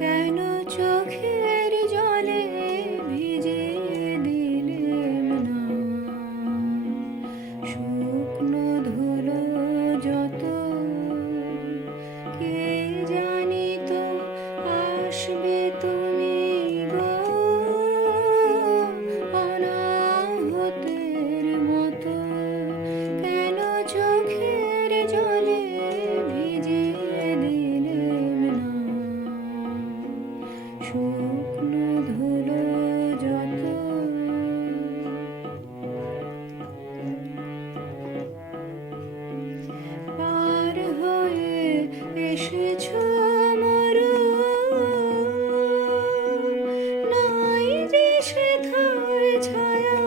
কেন চোখের জলে ভিজিয়ে দিলেন না শুকনো ধুলো যত, কে জানিত আসবে তুমি গো অনাহতের মতো। কেন চোখের জলে ভিজিয়ে দিলেন না শুকনো ধুলো যত। পার হয়ে এসেছো মরু, নাই যে সেথায় ছায়া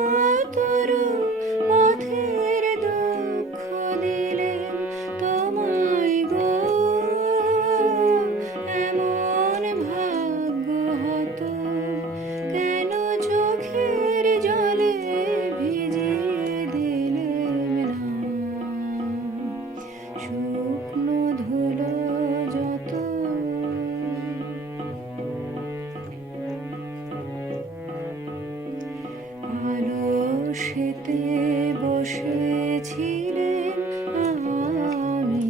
তরু। পথের দুঃখ দিলেন তোমায় গো, এমন ভাগ্য হতো। কেন চোখের জলে ভিজিয়ে দিলেন না শুকনো ধুলো যত। আলসেতে বসেছিলেন আমি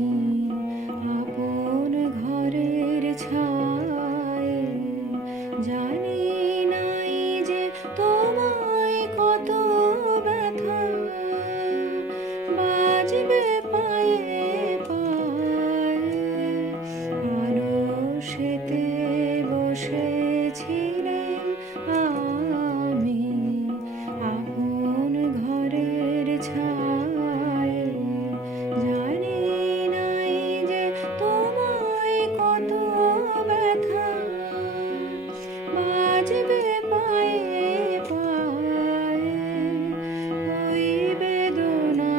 আপন ঘরের ছায়ে, জানি নাই যে তোমায় কত ব্যথা বাজবে পায়ে পায়ে। আলসেতে বসেছিলেন আমি আপন ঘরের ছায়ে, জানি নাই যে তোমায় কত ব্যথা বাজবে পায়ে পায়ে। ওই বেদনা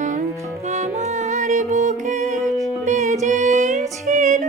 আমার বুকে বেজেছিল